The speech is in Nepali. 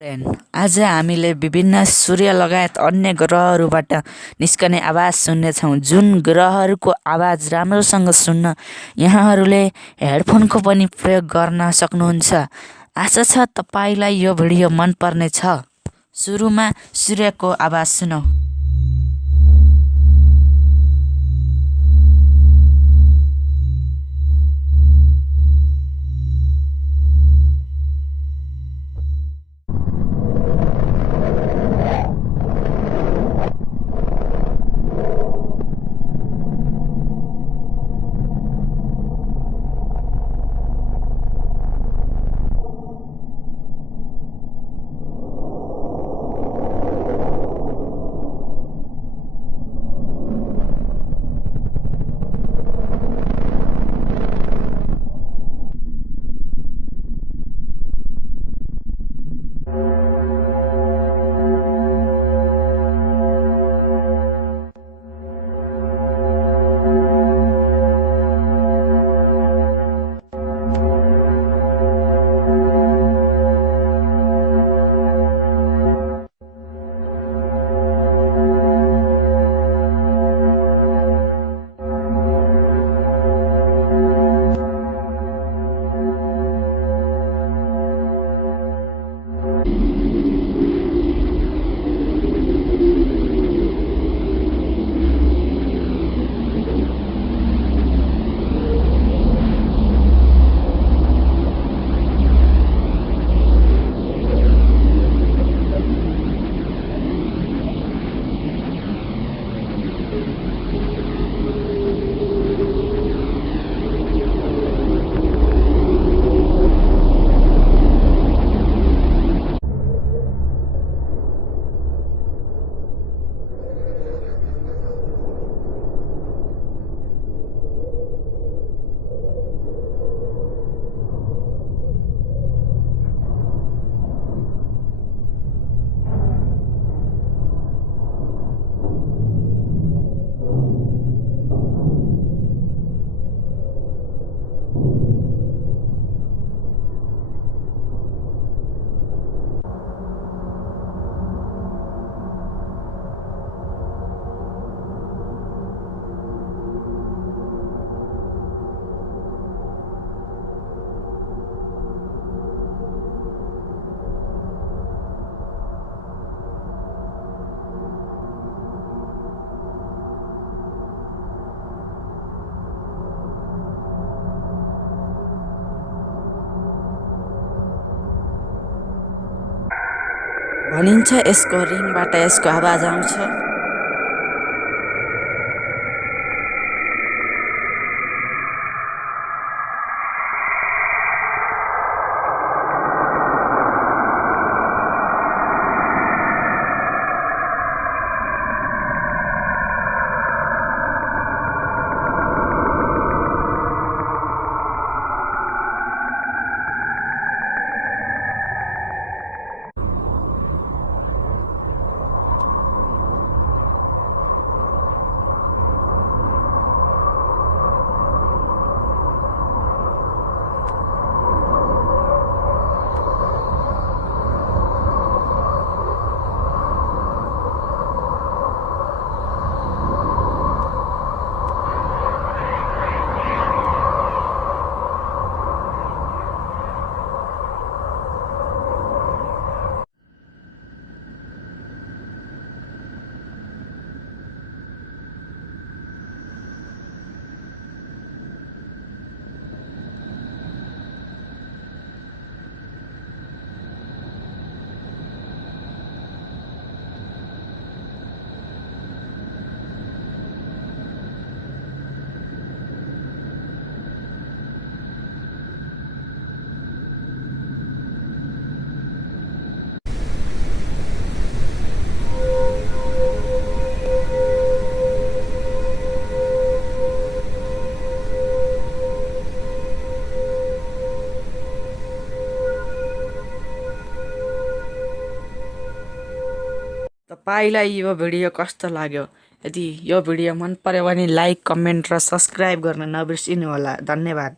आज हामीले विभिन्न सूर्य लगायत अन्य ग्रहहरूबाट निस्कने आवाज सुन्नेछौँ। जुन ग्रहहरूको आवाज राम्रोसँग सुन्न यहाँहरूले हेडफोनको पनि प्रयोग गर्न सक्नुहुन्छ। आशा छ तपाईँलाई यो भिडियो मन पर्नेछ। सुरुमा सूर्यको आवाज सुनौ। भनिन्छ यसको रिङबाट यसको आवाज आउँछ। तपाईलाई यो भिडियो कस्तो लाग्यो? यदि यो भिडियो मन पर्यो भने लाइक, कमेन्ट र सब्स्क्राइब गर्न नबिर्सिनु होला। धन्यवाद।